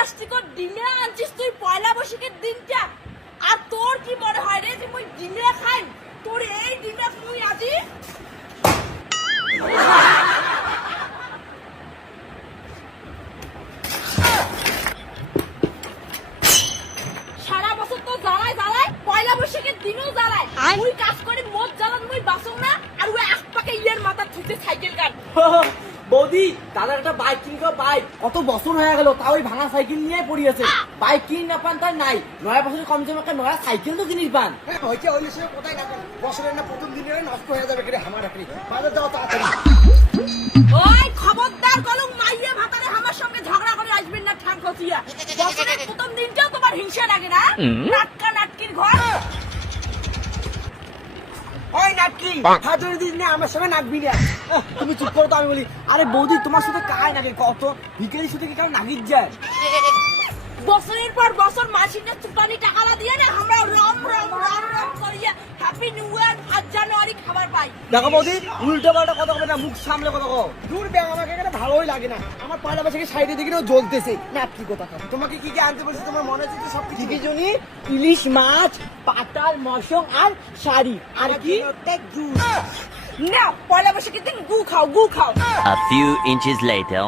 প্লাস্টিকের ডিমে আনছিস তুই পয়লা বৈশাখের দিনটা? আর তোর কি মনে হয় রে যে মুই খাই তোর এই মুই আজি? সারা বছর তো জ্বালায় জ্বালায় পয়লা বৈশাখের দিনও জ্বালায়। মুই কাজ করে মোট জ্বালান মুই বাসন না আর ওই আখ পাকে ইয়ের মাথা ছুটে সাইকেল গান। বৌদি দাদার একটা বাইক কিনবো বাইক কত বছর হয়ে গেল তাও ওই ভাঙা সাইকেল নিয়ে পড়িয়েছে বাইক কিন না পান তার নাই। নয়া বছর কম জমা একটা নয়া সাইকেল তো কিনিস পান। হ্যাঁ হয়েছে ওই সে কোথায় না বছরের না প্রথম দিনের নষ্ট হয়ে যাবে কিরে আমার আপনি বাজার যাও তাড়াতাড়ি। ওই খবরদার কলম মাইয়া ভাতারে আমার সঙ্গে ঝগড়া করে আসবেন না ঠাং খসিয়া। বছরের প্রথম দিনটাও তোমার হিংসা লাগে না? হাতুড়ি না আমার সঙ্গে নাকবি না আহ, তুমি চুপ করো তো আমি বলি আরে বৌদি তোমার সাথে কায় নাগে কত ভিখারির সাথে কি কারণ নাগির যায়? বছরের পর বছর মাসির চুপানি দেখো বৌদি উল্টো পাল্টা কথা হবে না মুখ সামলে কথা কও। দূর ব্যাগ আমাকে এখানে ভালোই লাগে না। আমার পয়লা বছরকে সাইডে দিকে জ্বলতেছে। না কি কথা তোমাকে কি কি আনতে বলছি? তোমার মনে হচ্ছে সব কিছু জনি? ইলিশ মাছ পাতাল মশং আর শাড়ি। আর কি? না পয়লা বৈশাখের দিন গু খাও গু খাও। A few inches later.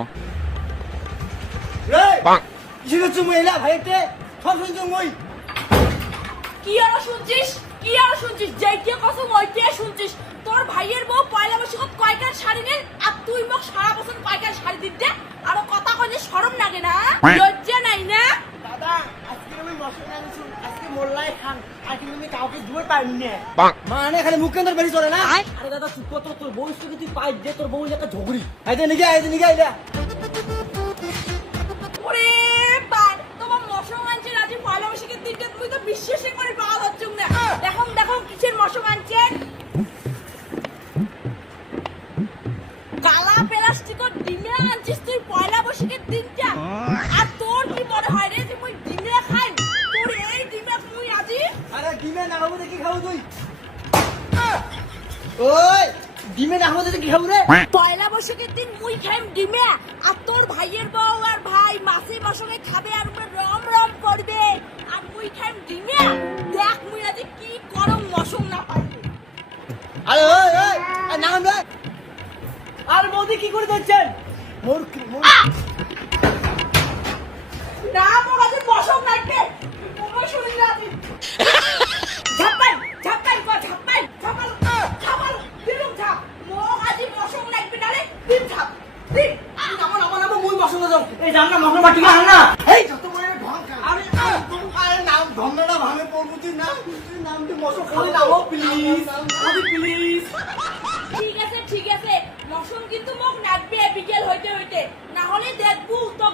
কি আর শুনছিস? কি আর শুনছিস? যেইকে কসম ওইকে শুনছিস? তোর ভাইয়ের বউ পয়লা বৈশাখ কয়কার শাড়ি নেন আর তুই মোক সারা বছর কয়কার শাড়ি দিতে আর কথা কইলে শরম লাগে না? লজ্জা নাই না? দাদা আজকে আমি মশলা আনছি আজকে মোল্লাই খান। আর কিন্তু আমি কাউকে দূর পাইনি না। মানে খালি মুখ কেন্দ্র বেরিয়ে চলে না? আরে দাদা চুপ কর তোর বউ তুই পাই যে তোর বউ একটা ঝগড়ি। আইতে নিগে আইতে নিগে আইলা বৈশাখের দিনটা। আর তোর কি মনে হয় রে যে মুই ডিমে খাই? তোর এই ডিমে মুই আজি? আরে ডিমে না হব দেখি খাব তুই? ওই ডিমে না হব দেখি খাব রে? পয়লা বৈশাখের দিন মুই খাইম ডিমে আর তোর ভাইয়ের বউ আর ভাই মাসি বসনে খাবে আর উপরে রম রম করবে। আর মুই খাইম ডিমে। দেখ মুই আজি কি করম মশম না পাই আরে ওই ওই নাম রে আর বৌদি কি করে দিচ্ছেন মোর না শুনি না ঝাপাই ঝাপাই কো ঝাপাই ঝাপাল ঝাপাল দিলুম ঝাপ। মোর না দিন ঝাপ। দিন নামো নামো নামো মুই বসন্ত যাও। এই জান না মহল মাটি আন না। এই যত বড় ঢং খা। আরে আরে নাম ধন্যটা ভাঙে পড়ব তুই না? তুই নামটি মশক ওই নামো প্লিজ প্লিজ ঠিক আছে ঠিক আছে। মশম কিন্তু মোক বিকেল হইতে হইতে। না হলে দেখব করি